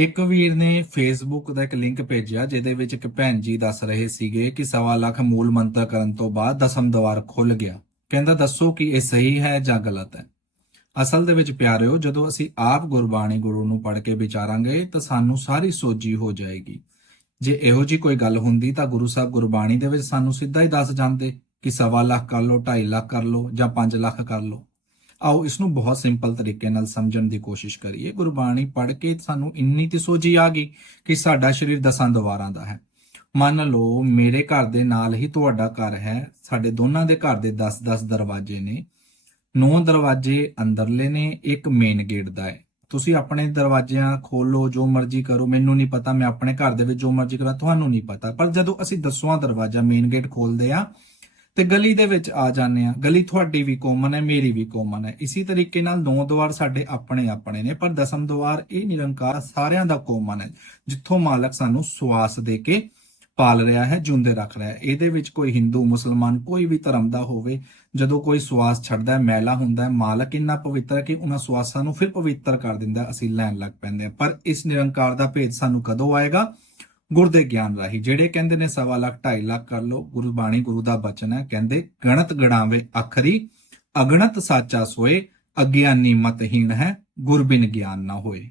ਇੱਕ ਵੀਰ ਨੇ ਫੇਸਬੁੱਕ ਦਾ ਇੱਕ ਲਿੰਕ ਭੇਜਿਆ, ਜਿਹਦੇ ਵਿੱਚ ਇੱਕ ਭੈਣ ਜੀ ਦੱਸ ਰਹੇ ਸੀਗੇ ਕਿ ਸਵਾ ਲੱਖ ਮੂਲ ਮੰਤਰ ਕਰਨ ਤੋਂ ਬਾਅਦ ਦਸਮ ਦਵਾਰ ਖੁੱਲ ਗਿਆ। ਕਹਿੰਦਾ, ਦੱਸੋ ਕਿ ਇਹ ਸਹੀ ਹੈ ਜਾਂ ਗਲਤ ਹੈ? ਅਸਲ ਦੇ ਵਿੱਚ ਪਿਆਰਿਓ, ਜਦੋਂ ਅਸੀਂ ਆਪ ਗੁਰਬਾਣੀ ਗੁਰੂ ਨੂੰ ਪੜ੍ਹ ਕੇ ਵਿਚਾਰਾਂਗੇ, ਤਾਂ ਸਾਨੂੰ ਸਾਰੀ ਸੋਝੀ ਹੋ ਜਾਏਗੀ। ਜੇ ਇਹੋ ਜੀ ਕੋਈ ਗੱਲ ਹੁੰਦੀ, ਤਾਂ ਗੁਰੂ ਸਾਹਿਬ ਗੁਰਬਾਣੀ ਦੇ ਵਿੱਚ ਸਾਨੂੰ ਸਿੱਧਾ ਹੀ ਦੱਸ ਜਾਂਦੇ ਕਿ ਸਵਾ ਲੱਖ ਕਰ ਲਓ 2.5 ਲੱਖ ਕਰ ਲਓ ਜਾਂ 5 ਲੱਖ ਕਰ ਲਓ। ਆਓ ਇਸ ਨੂੰ ਬਹੁਤ ਸਿੰਪਲ ਤਰੀਕੇ ਨਾਲ ਸਮਝਣ ਦੀ ਕੋਸ਼ਿਸ਼ ਕਰੀਏ। ਗੁਰਬਾਣੀ ਪੜ੍ਹ ਕੇ ਸਾਨੂੰ ਇੰਨੀ ਤੇ ਸੋਝੀ ਆ ਗਈ ਕਿ ਸਾਡਾ ਸਰੀਰ ਦਸਾਂ ਦਵਾਰਾਂ ਦਾ ਹੈ। ਮੰਨ ਲਓ, ਮੇਰੇ ਘਰ ਦੇ ਨਾਲ ਹੀ ਤੁਹਾਡਾ ਘਰ ਹੈ, ਸਾਡੇ ਦੋਨਾਂ ਦੇ ਘਰ ਦੇ 10-10 ਦਰਵਾਜ਼ੇ ਨੇ। ਨੌ ਦਰਵਾਜ਼ੇ ਅੰਦਰਲੇ ਨੇ, ਇੱਕ ਮੇਨ ਗੇਟ ਦਾ ਹੈ। ਤੁਸੀਂ ਆਪਣੇ ਦਰਵਾਜ਼ਿਆਂ ਖੋਲੋ, ਜੋ ਮਰਜ਼ੀ ਕਰੋ, ਮੈਨੂੰ ਨਹੀਂ ਪਤਾ, ਮੈਂ ਆਪਣੇ ਘਰ ਦੇ ਵਿੱਚ ਜੋ ਮਰਜ਼ੀ ਕਰਾਂ, ਤੁਹਾਨੂੰ ਨਹੀਂ ਪਤਾ। ਪਰ ਜਦੋਂ ਅਸੀਂ ਦਸਵਾਂ ਦਰਵਾਜ਼ਾ ਮੇਨ ਗੇਟ ਖੋਲਦੇ ਆ ਤੇ ਗਲੀ ਦੇ ਵਿੱਚ ਆ ਜਾਂਦੇ ਆ ਗਲੀ ਤੁਹਾਡੀ ਵੀ ਕੋਮਨ ਹੈ, ਮੇਰੀ ਵੀ ਕੋਮਨ ਹੈ। ਇਸੇ ਤਰੀਕੇ ਨਾਲ ਨੌ ਦੁਆਰ ਸਾਡੇ ਆਪਣੇ ਆਪਣੇ ਨੇ, ਪਰ ਦਸਮ ਦੁਆਰ ਇਹ ਨਿਰੰਕਾਰ ਸਾਰਿਆਂ ਦਾ ਕੋਮਨ ਹੈ, ਜਿੱਥੋਂ ਮਾਲਕ ਸਾਨੂੰ ਸਵਾਸ ਦੇ ਕੇ ਪਾਲ ਰਿਹਾ ਹੈ ਜੁੰਦੇ ਰੱਖ ਰਿਹਾ ਹੈ। ਇਹਦੇ ਵਿੱਚ ਕੋਈ ਹਿੰਦੂ, ਮੁਸਲਮਾਨ ਕੋਈ ਵੀ ਧਰਮ ਦਾ ਹੋਵੇ, ਜਦੋਂ ਕੋਈ ਸਵਾਸ ਛੱਡਦਾ ਹੈ, ਮੈਲਾ ਹੁੰਦਾ ਹੈ, ਮਾਲਕ ਇੰਨਾ ਪਵਿੱਤਰ ਹੈ ਕਿ ਉਹਨਾਂ ਸਵਾਸਾਂ ਨੂੰ ਫਿਰ ਪਵਿੱਤਰ ਕਰ ਦਿੰਦਾ ਅਸੀਂ ਲੈਣ ਲੱਗ ਪੈਂਦੇ ਹਾਂ। ਪਰ ਇਸ ਨਿਰੰਕਾਰ ਦਾ ਭੇਦ ਸਾਨੂੰ ਕਦੋਂ ਆਏਗਾ? ਗੁਰ ਦੇ ਗਿਆਨ ਰਾਹੀਂ, ਜਿਹੜੇ ਕਹਿੰਦੇ ਨੇ ਸਵਾ ਲੱਖ 2.5 ਲੱਖ ਕਰ ਲੋ ਗੁਰਬਾਣੀ ਗੁਰੂ ਦਾ ਬਚਨ ਹੈ, ਕਹਿੰਦੇ, ਗਣਤ ਗਣਾਵੇ ਅਖਰੀ, ਅਗਣਤ ਸਾਚਾ ਸੋਏ, ਅਗਿਆਨੀ ਮਤਹੀਣ ਹੈ, ਗੁਰਬਿਨ ਗਿਆਨ ਨਾ ਹੋਏ।